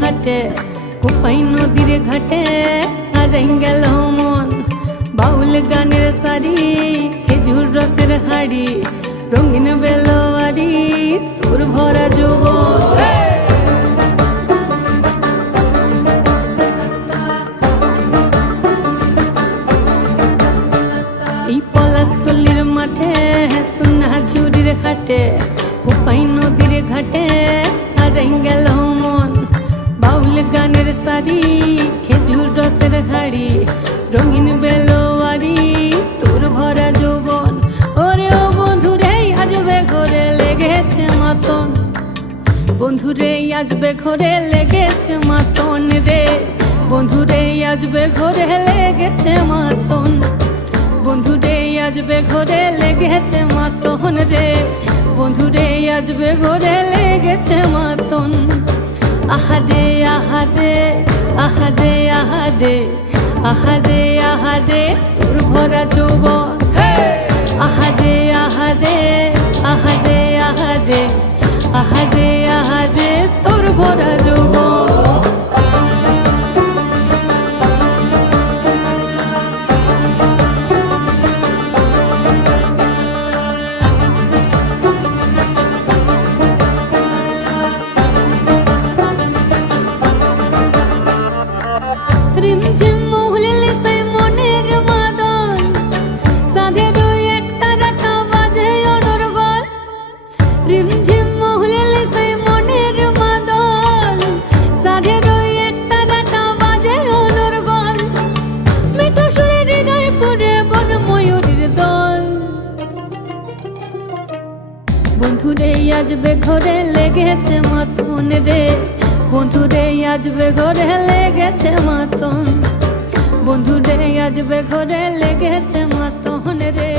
হাটে কোপাই নদীর ঘাটে হারাই গেল মন। বাউল গানের সারি খেজুর রসের হাড়ি রঙিন বেলোয়ারি তোর ভরা যৌবন। এই পলাশতলির মাঠে সোনা ঝুরির খাটে কোপাই নদীর ঘাটে হারাই গেল মন। বাউল গানের সারি খেজুর রসের হাড়ি রঙিন বেলোয়ারি তোর ভরা যৌবন। ওরে ও বন্ধুরে আজবে ঘরে লেগেছে মাতন, বন্ধুরে আজবে ঘরে লেগেছে মাতন রে, বন্ধুরে আজবে ঘরে লেগেছে মাতন, বন্ধুরে আজবে ঘরে লেগেছে মাতন রে, বন্ধুরে আজবে ঘরে লেগেছে মাতন। আহারে আহারে আহারে আহারে আহারে আহারে তোর ভরা যৌবন। আহারে আহারে আহারে আহারে আহারে আহারে তোর ভরা যৌবন। রিমঝিম মহুলিলে সেই মনের মাদল সাধের এক তারাটা বাজে অনর্গল। রিমঝিম মহুলিলে সেই মনের মাদল সাধের এক তারাটা বাজে অনর্গল। মিঠা সুরে হৃদয় পুরে বন ময়ূরীর দল। বন্ধুরে আজবে ঘরে লেগেছে মাতন রে, বন্ধুরে আজবে ঘরে লেগেছে মাতন, বন্ধুরে আজবে ঘরে লেগেছে মাতন রে।